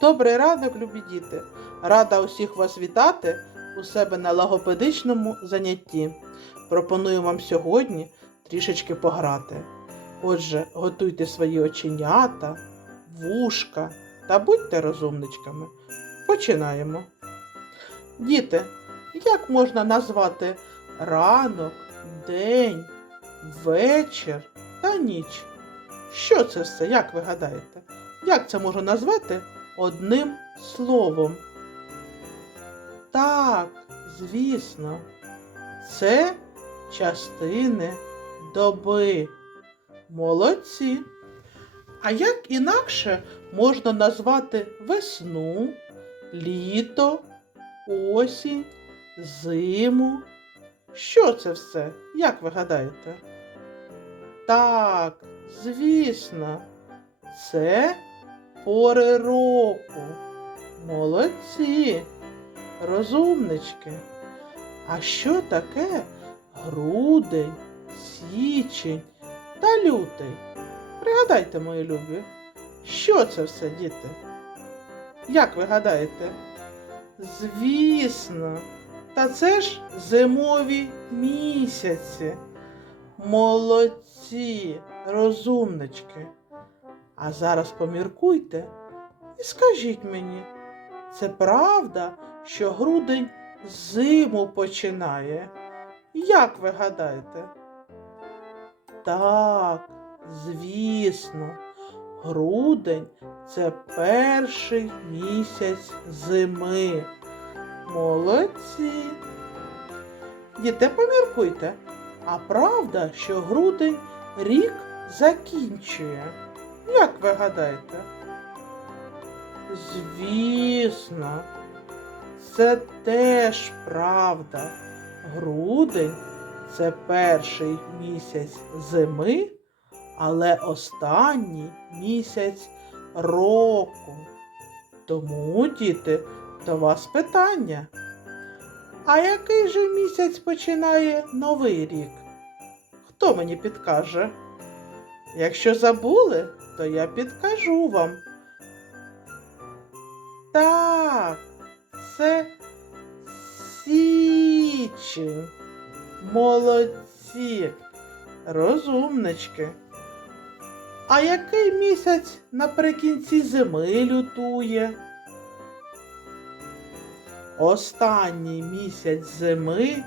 Добрий ранок, любі діти! Рада усіх вас вітати у себе на логопедичному занятті. Пропоную вам сьогодні трішечки пограти. Отже, готуйте свої оченята, вушка та будьте розумничками. Починаємо. Діти, як можна назвати ранок, день, вечір та ніч? Що це все, як ви гадаєте? Як це можна назвати одним словом? Так, звісно, це частини доби. Молодці. А як інакше можна назвати весну, літо, осінь, зиму? Що це все? Як ви гадаєте? Так, звісно, це пори року. Молодці, розумнички. А що таке грудень, січень та лютий? Пригадайте, мої любі, що це все, діти? Як ви гадаєте? Звісно, та це ж зимові місяці. Молодці, розумнички. А зараз поміркуйте і скажіть мені, це правда, що грудень зиму починає? Як ви гадаєте? Так, звісно, грудень це перший місяць зими. Молодці. Діти, поміркуйте. А правда, що грудень рік закінчує? Як ви гадаєте? Звісно, це теж правда. Грудень це перший місяць зими, але останній місяць року. Тому, діти, до вас питання. А який же місяць починає новий рік? Хто мені підкаже? Якщо забули, то я підкажу вам. Так, це січень. Молодці, розумнички. А який місяць наприкінці зими лютує? Останній місяць зими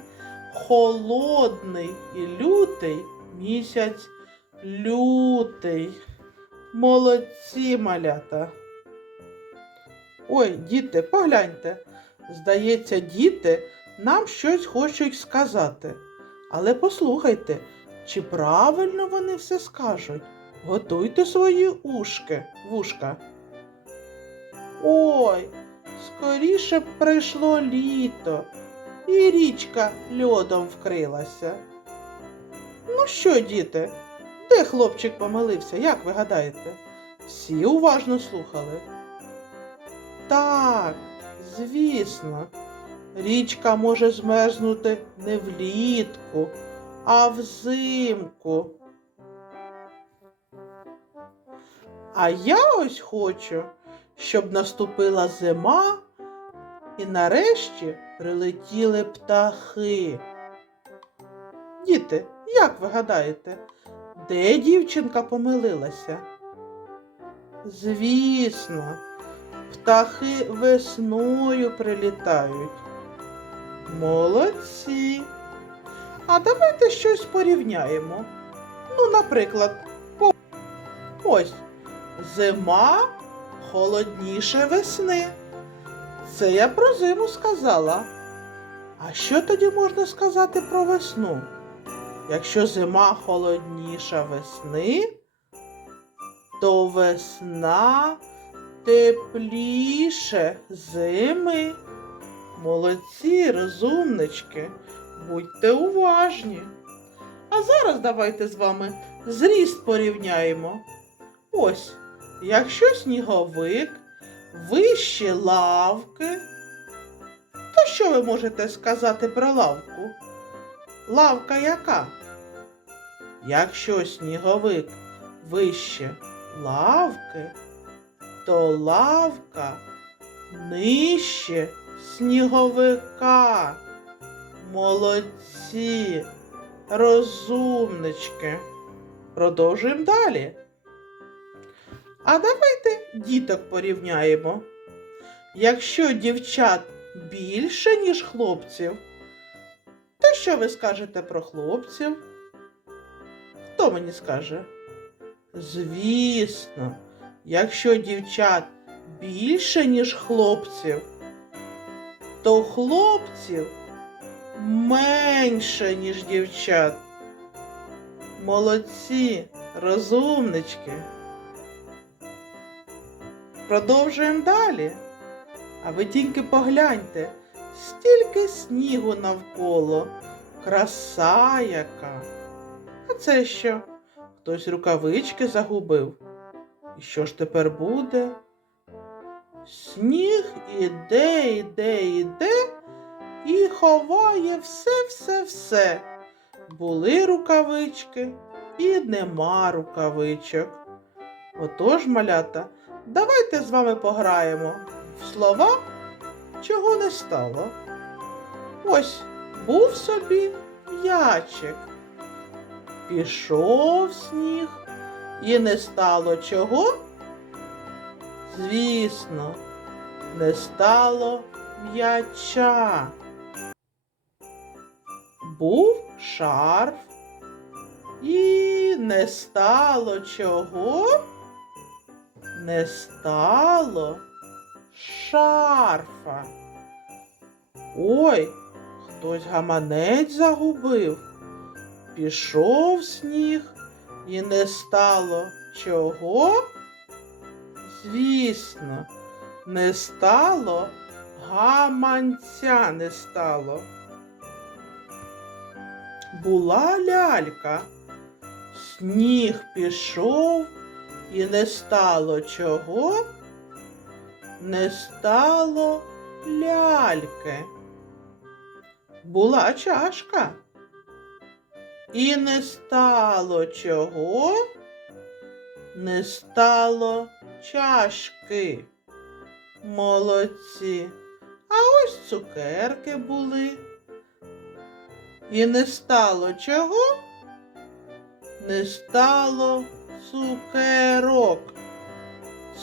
холодний і лютий місяць лютий. Молодці малята. Ой, діти, погляньте. Здається, діти нам щось хочуть сказати. Але послухайте, чи правильно вони все скажуть? Готуйте свої ушки, вушка. Ой, скоріше б прийшло літо, і річка льодом вкрилася. Ну що, діти, де хлопчик помилився, як ви гадаєте? Всі уважно слухали. Так, звісно, річка може змерзнути не влітку, а взимку. А я ось хочу, щоб наступила зима і нарешті прилетіли птахи. Діти, як ви гадаєте, де дівчинка помилилася? Звісно, птахи весною прилітають. Молодці. А давайте щось порівняємо. Ну, наприклад, ось зима холодніше весни. Це я про зиму сказала. А що тоді можна сказати про весну? Якщо зима холодніша весни, то весна тепліше зими. Молодці, розумнички, будьте уважні. А зараз давайте з вами зріст порівняємо. Ось, якщо сніговик вище лавки, то що ви можете сказати про лавку? Лавка яка? Якщо сніговик вище лавки, то лавка нижче сніговика. Молодці, розумнички. Продовжуємо далі. А давайте діток порівняємо. Якщо дівчат більше, ніж хлопців, що ви скажете про хлопців? Хто мені скаже? Звісно, якщо дівчат більше, ніж хлопців, то хлопців менше, ніж дівчат. Молодці, розумнички. Продовжуємо далі. А ви тільки погляньте, стільки снігу навколо, краса яка. А це що? Хтось рукавички загубив. І що ж тепер буде? Сніг іде, іде, іде і ховає все-все-все. Були рукавички і нема рукавичок. Отож, малята, давайте з вами пограємо в слова, чого не стало. Ось був собі м'ячик. Пішов сніг і не стало чого? Звісно, не стало м'яча. Був шарф і не стало чого? Не стало шарфа. Ой, хтось гаманець загубив. Пішов сніг і не стало чого? Звісно, не стало гаманця не стало. Була лялька, сніг пішов і не стало чого? Не стало ляльки. Була чашка. І не стало чого? Не стало чашки. Молодці. А ось цукерки були. І не стало чого? Не стало цукерок.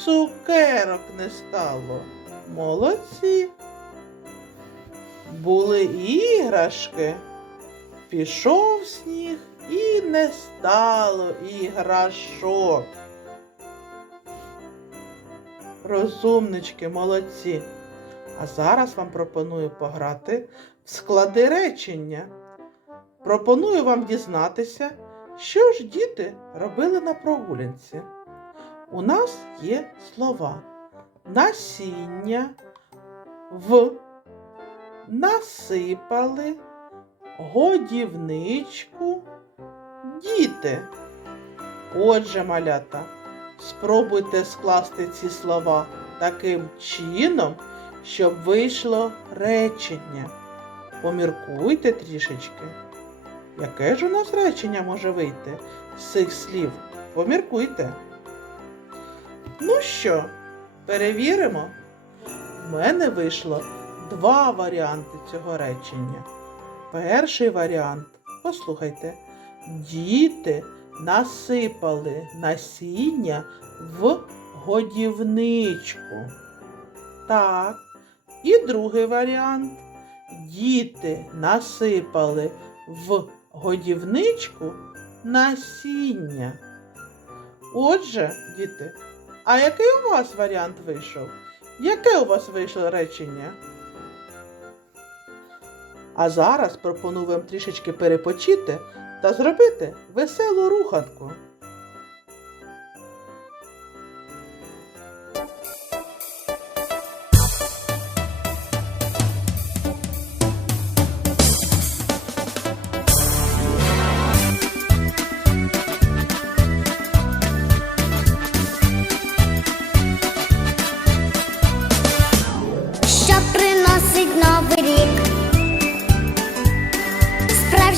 Цукерок не стало. Молодці. Були іграшки. Пішов сніг і не стало іграшок. Розумнички, молодці. А зараз вам пропоную пограти в склади речення. Пропоную вам дізнатися, що ж діти робили на прогулянці. У нас є слова насіння, в, насипали, годівничку, діти. Отже, малята, спробуйте скласти ці слова таким чином, щоб вийшло речення. Поміркуйте трішечки. Яке ж у нас речення може вийти з цих слів? Поміркуйте. Ну що, перевіримо? У мене вийшло два варіанти цього речення. Перший варіант, послухайте, діти насипали насіння в годівничку. Так. І другий варіант. Діти насипали в годівничку насіння. Отже, діти, а який у вас варіант вийшов? Яке у вас вийшло речення? А зараз пропоную вам трішечки перепочити та зробити веселу руханку.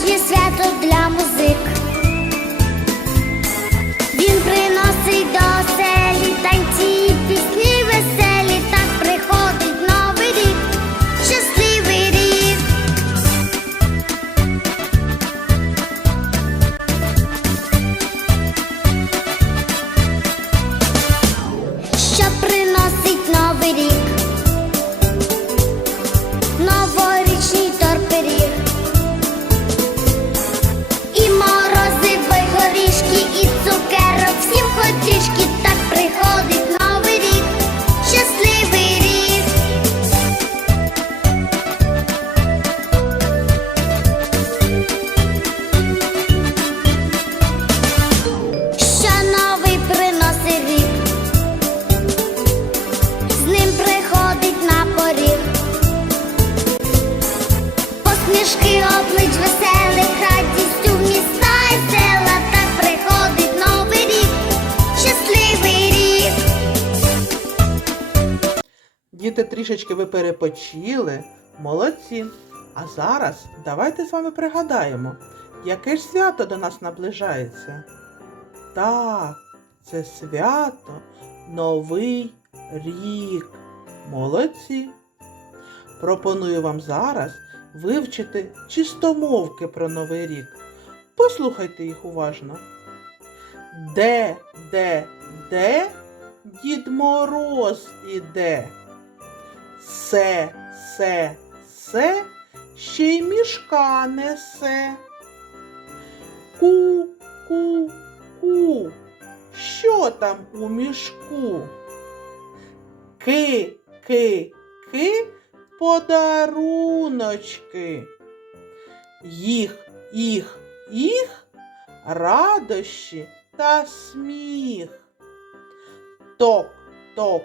Справжнє свято для музик, перепочили. Молодці. А зараз давайте з вами пригадаємо, яке ж свято до нас наближається. Так, це свято Новий рік. Молодці. Пропоную вам зараз вивчити чистомовки про Новий рік. Послухайте їх уважно. Де, де, де Дід Мороз іде? Се, се, се, ще й мішка несе. Ку, ку, ку, що там у мішку? Ки, ки, ки, подаруночки. Їх, їх, їх, радощі та сміх. Ток, ток,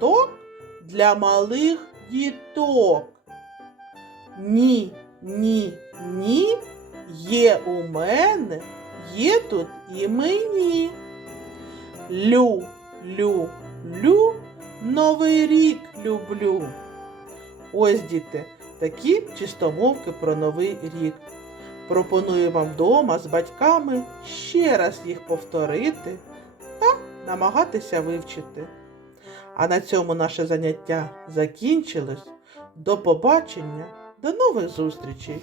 ток для малих діток. Ні, ні, ні, є у мене, є тут і мені. Лю, лю, лю, новий рік люблю. Ось діти, такі чистомовки про новий рік. Пропоную вам вдома з батьками ще раз їх повторити та намагатися вивчити. А на цьому наше заняття закінчилось. До побачення, до нових зустрічей!